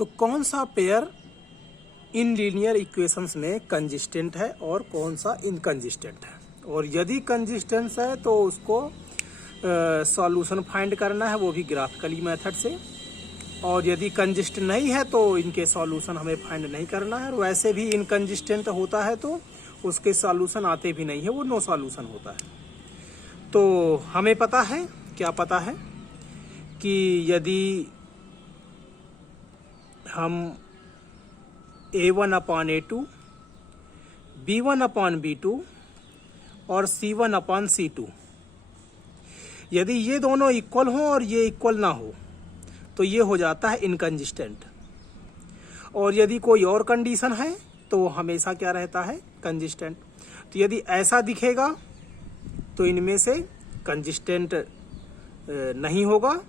तो कौन सा पेयर इन लीनियर इक्वेशंस में कंसिस्टेंट है और कौन सा इनकंसिस्टेंट है, और यदि कंसिस्टेंस है तो उसको सॉल्यूशन फाइंड करना है, वो भी ग्राफिकली मेथड से, और यदि कंसिस्टेंट नहीं है तो इनके सॉल्यूशन हमें फाइंड नहीं करना है। और वैसे भी इनकंसिस्टेंट होता है तो उसके सॉल्यूशन आते भी नहीं है, वो नो सॉल्यूशन होता है। तो हमें पता है, क्या पता है कि यदि हम A1/A2, B1/B2 और C1/C2 यदि ये दोनों इक्वल हों और ये इक्वल ना हो तो ये हो जाता है इनकंसिस्टेंट। और यदि कोई और कंडीशन है तो हमेशा क्या रहता है, कंसिस्टेंट। तो यदि ऐसा दिखेगा तो इनमें से कंसिस्टेंट नहीं होगा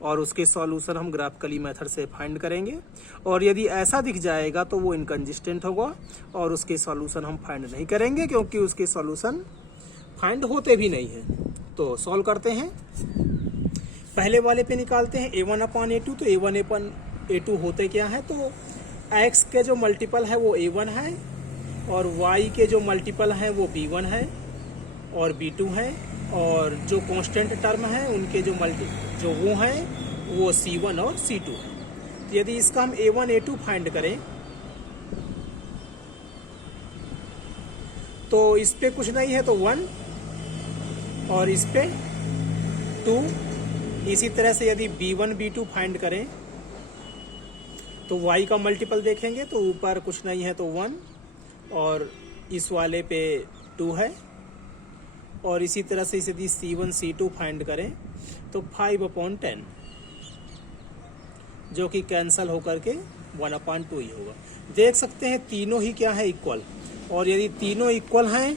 और उसके सॉल्यूशन हम ग्राफिकली मेथड से फाइंड करेंगे। और यदि ऐसा दिख जाएगा तो वो इनकंसिस्टेंट होगा और उसके सॉल्यूशन हम फाइंड नहीं करेंगे, क्योंकि उसके सॉल्यूशन फाइंड होते भी नहीं हैं। तो सॉल्व करते हैं, पहले वाले पे निकालते हैं A1/A2। तो A1/A2 होते क्या है, तो x के जो मल्टीपल है वो A1 है और y के जो मल्टीपल हैं वो B1 है और B2 है, और जो कांस्टेंट टर्म है उनके जो वो हैं वो C1 और C2 है। तो यदि इसका हम A1/A2 फाइंड करें तो इस पे कुछ नहीं है तो 1 और इस पे 2। इसी तरह से यदि B1/B2 फाइंड करें तो y का मल्टीपल देखेंगे तो ऊपर कुछ नहीं है तो 1 और इस वाले पे 2 है। और इसी तरह से यदि C1 C2 फाइंड करें तो 5/10, जो कि कैंसल होकर के 1/2 ही होगा। देख सकते हैं तीनों ही क्या है, इक्वल। और यदि तीनों इक्वल हैं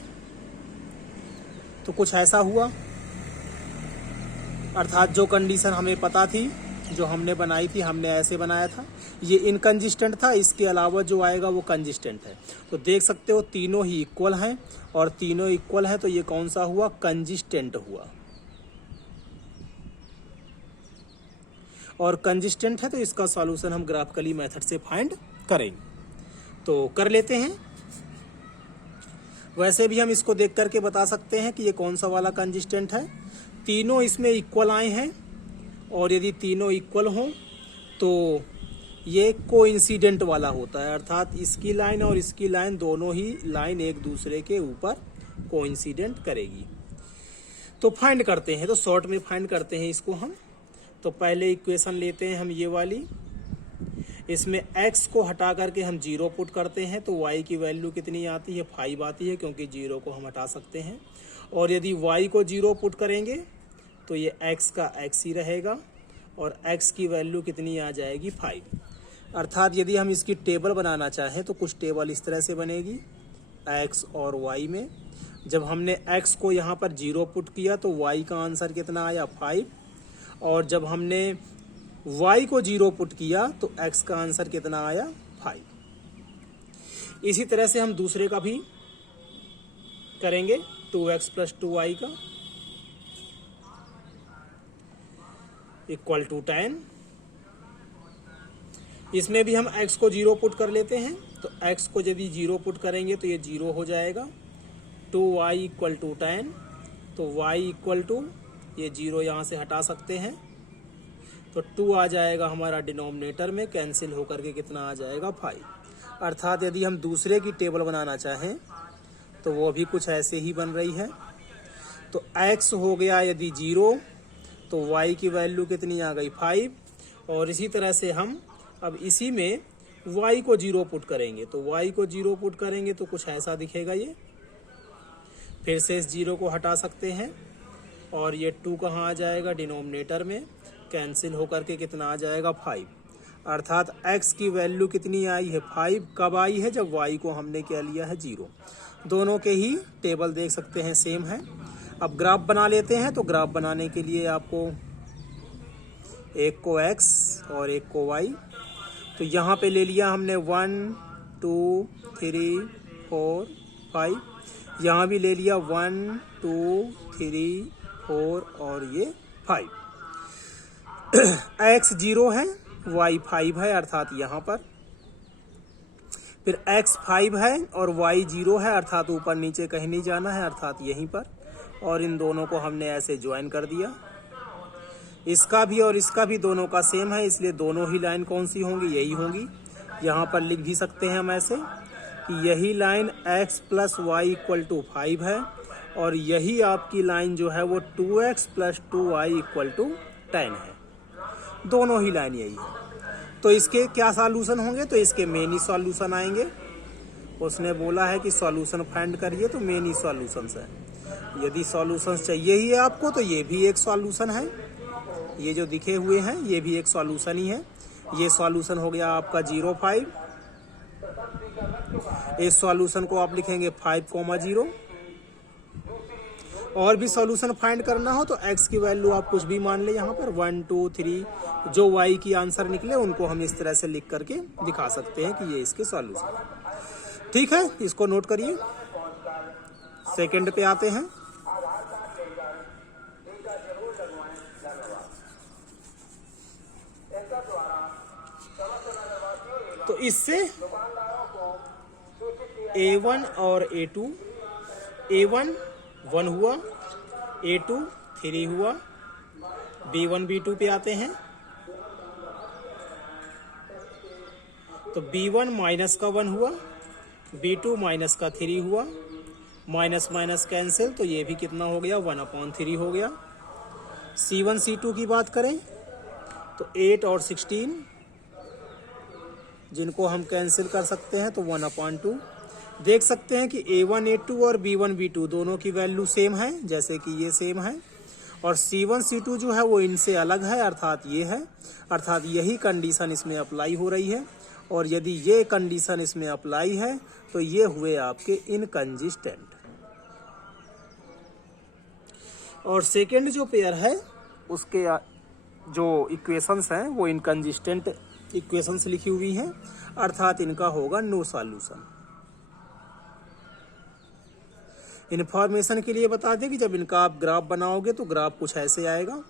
तो कुछ ऐसा हुआ, अर्थात जो कंडीशन हमें पता थी, जो हमने बनाई थी, हमने ऐसे बनाया था, ये इनकंसिस्टेंट था, इसके अलावा जो आएगा वो कंसिस्टेंट है। तो देख सकते हो तीनों ही इक्वल हैं, और तीनों इक्वल हैं तो ये कौन सा हुआ, कंसिस्टेंट हुआ। और कंसिस्टेंट है तो इसका सॉल्यूशन हम ग्राफिकली मेथड से फाइंड करेंगे। तो कर लेते हैं। वैसे भी हम इसको देख करके बता सकते हैं कि ये कौन सा वाला कंसिस्टेंट है। तीनों इसमें इक्वल आए हैं, और यदि तीनों इक्वल हों तो ये कोइंसिडेंट वाला होता है, अर्थात इसकी लाइन और इसकी लाइन दोनों ही लाइन एक दूसरे के ऊपर कोइंसिडेंट करेगी। तो फाइंड करते हैं, तो शॉर्ट में फाइंड करते हैं इसको हम। तो पहले इक्वेशन लेते हैं हम ये वाली, इसमें x को हटा करके हम 0 पुट करते हैं तो y की वैल्यू कितनी आती है, 5 आती है, क्योंकि 0 को हम हटा सकते हैं। और यदि y को 0 पुट करेंगे तो ये x का x ही रहेगा और x की वैल्यू कितनी आ जाएगी, 5। अर्थात यदि हम इसकी टेबल बनाना चाहें तो कुछ टेबल इस तरह से बनेगी x और y में। जब हमने x को यहाँ पर 0 पुट किया तो y का आंसर कितना आया, 5। और जब हमने y को 0 पुट किया तो x का आंसर कितना आया, 5। इसी तरह से हम दूसरे का भी करेंगे, 2x + 2y का इक्वल टू 10। इसमें भी हम x को 0 पुट कर लेते हैं, तो x को यदि 0 पुट करेंगे तो ये 0 हो जाएगा। 2y = 10, तो y = ये 0 यहाँ से हटा सकते हैं तो 2 आ जाएगा हमारा डिनोमिनेटर में, कैंसिल होकर के कितना आ जाएगा, 5। अर्थात यदि हम दूसरे की टेबल बनाना चाहें तो वो भी कुछ ऐसे ही बन रही है। तो x हो गया यदि 0 तो y की वैल्यू कितनी आ गई, 5। और इसी तरह से हम अब इसी में y को 0 पुट करेंगे, तो y को 0 पुट करेंगे तो कुछ ऐसा दिखेगा। ये फिर से इस 0 को हटा सकते हैं और ये 2 कहाँ आ जाएगा, डिनोमिनेटर में, कैंसिल होकर के कितना आ जाएगा, 5। अर्थात x की वैल्यू कितनी आई है, 5। कब आई है, जब y को हमने क्या लिया है, 0। दोनों के ही टेबल देख सकते हैं सेम है। अब ग्राफ बना लेते हैं। तो ग्राफ बनाने के लिए आपको एक को x और एक को y, तो यहाँ पे ले लिया हमने 1 2 3 4 5, यहाँ भी ले लिया 1 2 3 4 और ये 5। x 0 है y 5 है अर्थात यहाँ पर, फिर x 5 है और y 0 है अर्थात ऊपर नीचे कहीं नहीं जाना है अर्थात यहीं पर, और इन दोनों को हमने ऐसे ज्वाइन कर दिया। इसका भी और इसका भी दोनों का सेम है, इसलिए दोनों ही लाइन कौन सी होंगी, यही होंगी। यहाँ पर लिख भी सकते हैं हम ऐसे कि यही line x plus Y equal to 5 है और यही आपकी लाइन जो है वो 2x plus 2y equal to 10 है। दोनों ही लाइन यही है। तो इसके क्या सॉल्यूशन होंगे, तो इसके मेन ही सॉल्यूशन आएंगे। उसने बोला है कि सॉल्यूशन फाइंड करिए, तो मेन ही सॉल्यूशंस है। यदि सॉल्यूशंस चाहिए ही है आपको तो ये भी एक सॉल्यूशन है, ये जो दिखे हुए हैं ये भी एक सॉल्यूशन ही है। ये सॉल्यूशन हो गया आपका 0 5। इस सॉल्यूशन को आप लिखेंगे 5,0। और भी सॉल्यूशन फाइंड करना हो तो x की वैल्यू आप कुछ भी मान ले, यहाँ पर 1 2 3 जो y की आंसर निकले उनको हम इस तरह से लिख करके दिखा सकते हैं कि ये इसके सॉल्यूशन है। ठीक है, इसको नोट करिए। सेकंड पे आते हैं। तो इससे A1 और A2, A1 1 हुआ, A2 3 हुआ। B1 B2 पे आते हैं तो B1 माइनस का 1 हुआ, B2 माइनस का 3 हुआ। माइनस माइनस कैंसिल, तो ये भी कितना हो गया, 1/3 हो गया। C1 C2 की बात करें तो 8 और 16 जिनको हम कैंसिल कर सकते हैं तो 1/2। देख सकते हैं कि A1 A2 और B1 B2 दोनों की वैल्यू सेम है, जैसे कि ये सेम है। और C1 C2 जो है वो इनसे अलग है अर्थात ये है, अर्थात यही कंडीशन इसमें अप्लाई हो रही है। और यदि ये कंडीशन इसमें अप्लाई है तो ये हुए आपके इनकंसिस्टेंट। और सेकेंड जो पेयर है उसके जो इक्वेशंस हैं वो इनकंसिस्टेंट इक्वेशंस लिखी हुई हैं, अर्थात इनका होगा नो सॉल्यूशन। इन्फॉर्मेशन के लिए बता दें कि जब इनका आप ग्राफ बनाओगे तो ग्राफ कुछ ऐसे आएगा।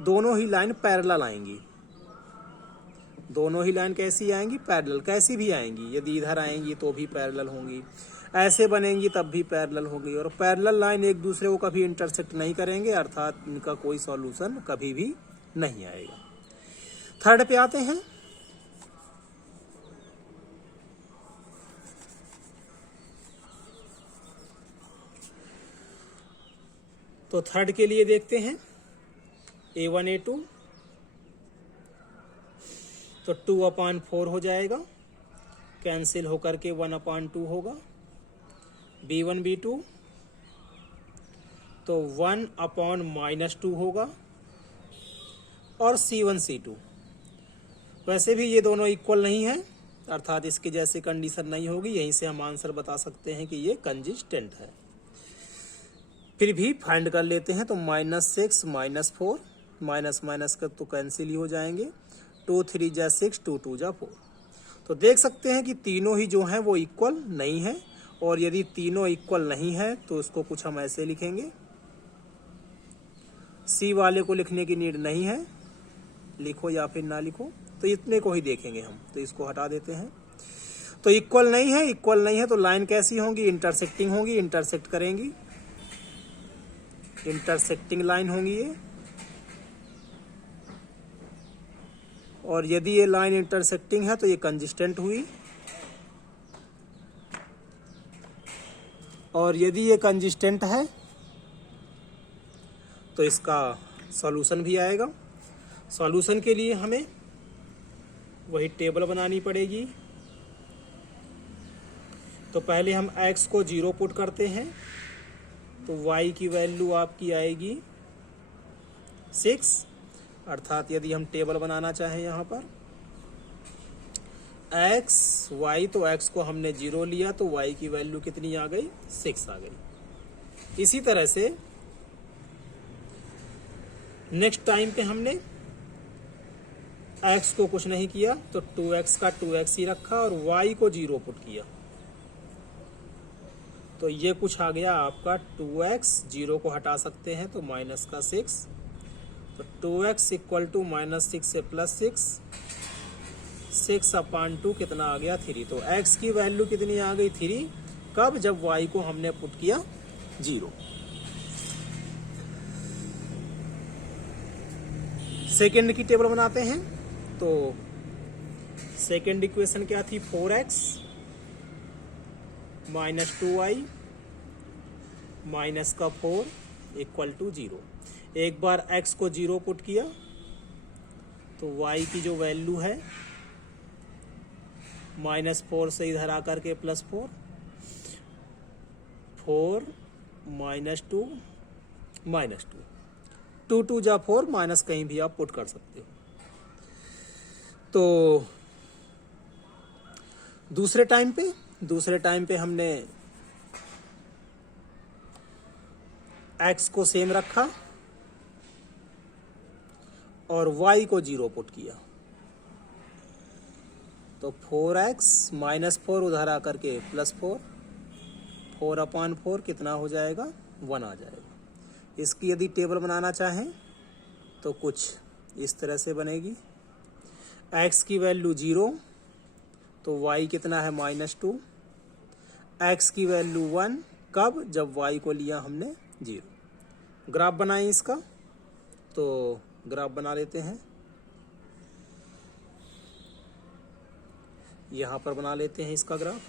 दोनों ही लाइन पैरेलल आएंगी। दोनों ही लाइन कैसी आएंगी, पैरेलल। कैसी भी आएंगी, यदि इधर आएंगी तो भी पैरेलल होंगी, ऐसे बनेंगी तब भी पैरेलल होगी। और पैरेलल लाइन एक दूसरे को कभी इंटरसेक्ट नहीं करेंगे, अर्थात इनका कोई सॉल्यूशन कभी भी नहीं आएगा। थर्ड पे आते हैं। तो थर्ड के लिए देखते हैं A1 A2 तो 2/4 हो जाएगा, कैंसिल होकर के 1/2 होगा। B1 B2 तो 1/-2 होगा। और C1 C2 वैसे भी ये दोनों इक्वल नहीं है, अर्थात इसके जैसे कंडीशन नहीं होगी। यहीं से हम आंसर बता सकते हैं कि ये कंसिस्टेंट है। फिर भी फाइंड कर लेते हैं तो -6 -4, माइनस माइनस का तो कैंसिल ही हो जाएंगे। 2 3 जा 6, 2 2 जा 4। तो देख सकते हैं कि तीनों ही जो हैं वो इक्वल नहीं है। और यदि तीनों इक्वल नहीं है तो उसको कुछ हम ऐसे लिखेंगे। सी वाले को लिखने की नीड नहीं है, लिखो या फिर ना लिखो, तो इतने को ही देखेंगे हम। तो इसको हटा देते हैं। तो इक्वल नहीं है, इक्वल नहीं है तो लाइन कैसी होंगी, इंटरसेक्टिंग होंगी, इंटरसेक्ट करेंगी, इंटरसेक्टिंग लाइन होंगी ये। और यदि ये लाइन इंटरसेक्टिंग है तो ये कंसिस्टेंट हुई। और यदि ये कंसिस्टेंट है तो इसका सॉल्यूशन भी आएगा। सॉल्यूशन के लिए हमें वही टेबल बनानी पड़ेगी। तो पहले हम x को 0 पुट करते हैं तो y की वैल्यू आपकी आएगी 6, अर्थात यदि हम टेबल बनाना चाहें यहाँ पर x y तो x को हमने 0 लिया तो y की वैल्यू कितनी आ गई, 6 आ गई। इसी तरह से नेक्स्ट टाइम पे हमने x को कुछ नहीं किया तो 2x का 2x ही रखा और y को 0 पुट किया तो ये कुछ आ गया आपका 2x, 0 को हटा सकते हैं तो माइनस का 6, तो 2x इक्वल टू -6 से +6 6/2 कितना आ गया 3। तो x की वैल्यू कितनी आ गई 3। कब? जब y को हमने पुट किया 0। सेकेंड की टेबल बनाते हैं। तो सेकेंड इक्वेशन क्या थी? 4x - 2y - 4 = 0। एक बार x को 0 पुट किया तो y की जो वैल्यू है -4 से इधर आकर के +4, 4 - 2 -2, 2 2 जा 4 माइनस कहीं भी आप पुट कर सकते हो। तो दूसरे टाइम पे हमने x को सेम रखा और y को 0 पुट किया। तो 4x - 4 उधर आकर के +4, 4/4 कितना हो जाएगा? 1 आ जाएगा। इसकी यदि टेबल बनाना चाहें तो कुछ इस तरह से बनेगी। x की वैल्यू 0 तो y कितना है? -2। x की वैल्यू 1 कब? जब y को लिया हमने 0। ग्राफ बनाएं इसका। तो ग्राफ बना लेते हैं। यहाँ पर बना लेते हैं इसका ग्राफ।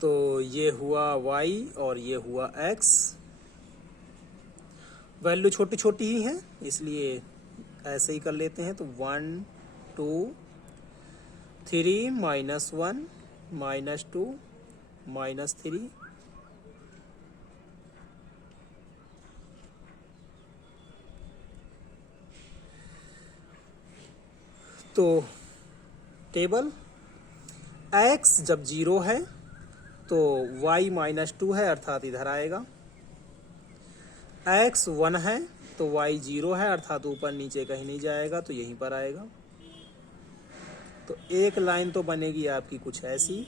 तो ये हुआ y और ये हुआ x। वैल्यू छोटी छोटी ही है इसलिए ऐसे ही कर लेते हैं। तो 1 2 3 -1 -2 -3 तो टेबल x जब 0 है तो y -2 है अर्थात इधर आएगा। x 1 है तो y 0 है अर्थात ऊपर नीचे कहीं नहीं जाएगा तो यहीं पर आएगा। तो एक लाइन तो बनेगी आपकी कुछ ऐसी।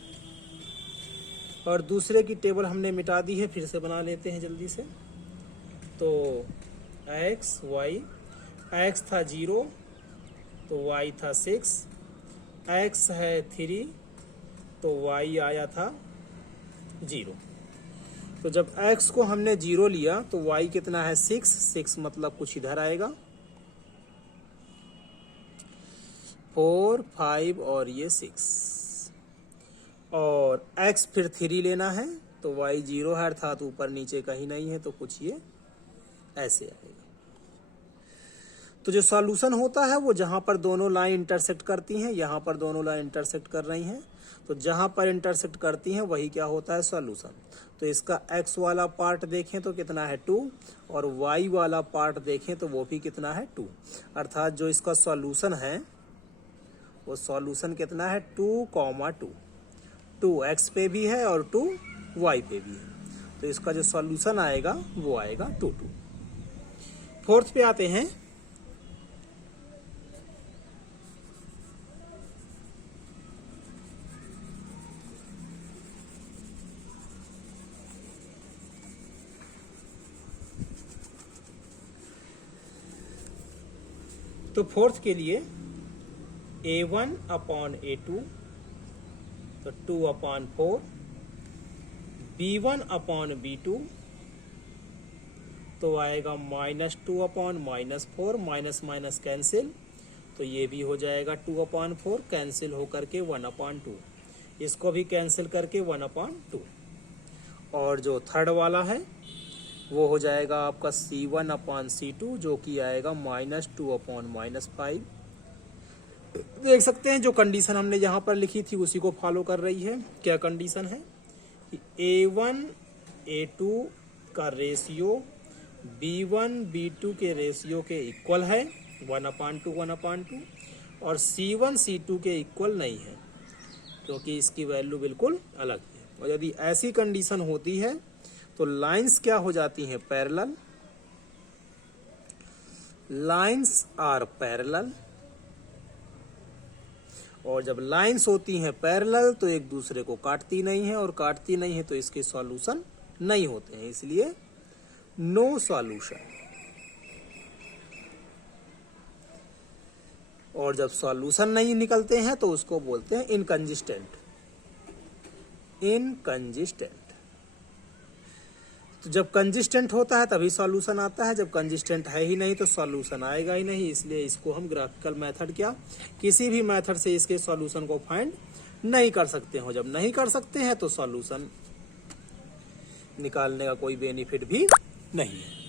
और दूसरे की टेबल हमने मिटा दी है, फिर से बना लेते हैं जल्दी से। तो x y, x था 0 तो y था 6, x है 3 तो y आया था 0। तो जब x को हमने 0 लिया तो y कितना है? 6 मतलब कुछ इधर आएगा, 4 5 और ये 6। और x फिर 3 लेना है तो y 0 है अर्थात ऊपर नीचे कहीं नहीं है तो कुछ ये ऐसे आएगा। तो जो सॉल्यूशन होता है वो जहां पर दोनों लाइन इंटरसेक्ट करती हैं, यहाँ पर दोनों लाइन इंटरसेक्ट कर रही हैं, तो जहां पर इंटरसेक्ट करती हैं वही क्या होता है? सॉल्यूशन। तो इसका x वाला पार्ट देखें तो कितना है? 2 और y वाला पार्ट देखें तो वो भी कितना है? 2। अर्थात जो इसका सॉल्यूशन है वो सॉल्यूशन कितना है? 2, 2 x पे भी है और 2 y पे भी है। तो इसका जो सॉल्यूशन आएगा वो आएगा 2 2। फोर्थ पे आते हैं। तो फोर्थ के लिए a1/a2 तो 2/4, b1/b2 तो आएगा -2/-4, माइनस माइनस कैंसिल तो ये भी हो जाएगा 2/4 कैंसिल होकर के 1/2, इसको भी कैंसिल करके 1/2। और जो थर्ड वाला है वो हो जाएगा आपका c1/c2 जो कि आएगा -2/-5। देख सकते हैं जो कंडीशन हमने यहाँ पर लिखी थी उसी को फॉलो कर रही है। क्या कंडीशन है कि a1 a2 का रेशियो b1 b2 के रेशियो के इक्वल है 1/2 और c1 c2 के इक्वल नहीं है क्योंकि इसकी वैल्यू बिल्कुल अलग है। और यदि ऐसी कंडीशन होती है तो लाइंस क्या हो जाती हैं? पैरेलल। Lines are parallel. और जब लाइंस होती हैं पैरेलल तो एक दूसरे को काटती नहीं है और काटती नहीं है तो इसके सॉल्यूशन नहीं होते हैं, इसलिए नो सॉल्यूशन। और जब सॉल्यूशन नहीं निकलते हैं तो उसको बोलते हैं इनकंजिस्टेंट। इनकंजिस्टेंट। तो जब कंजिस्टेंट होता है तभी सॉल्यूशन आता है, जब कंजिस्टेंट है ही नहीं तो सॉल्यूशन आएगा ही नहीं। इसलिए इसको हम ग्राफिकल मेथड क्या किसी भी मेथड से इसके सॉल्यूशन को फाइंड नहीं कर सकते हो। जब नहीं कर सकते हैं तो सॉल्यूशन निकालने का कोई बेनिफिट भी नहीं है।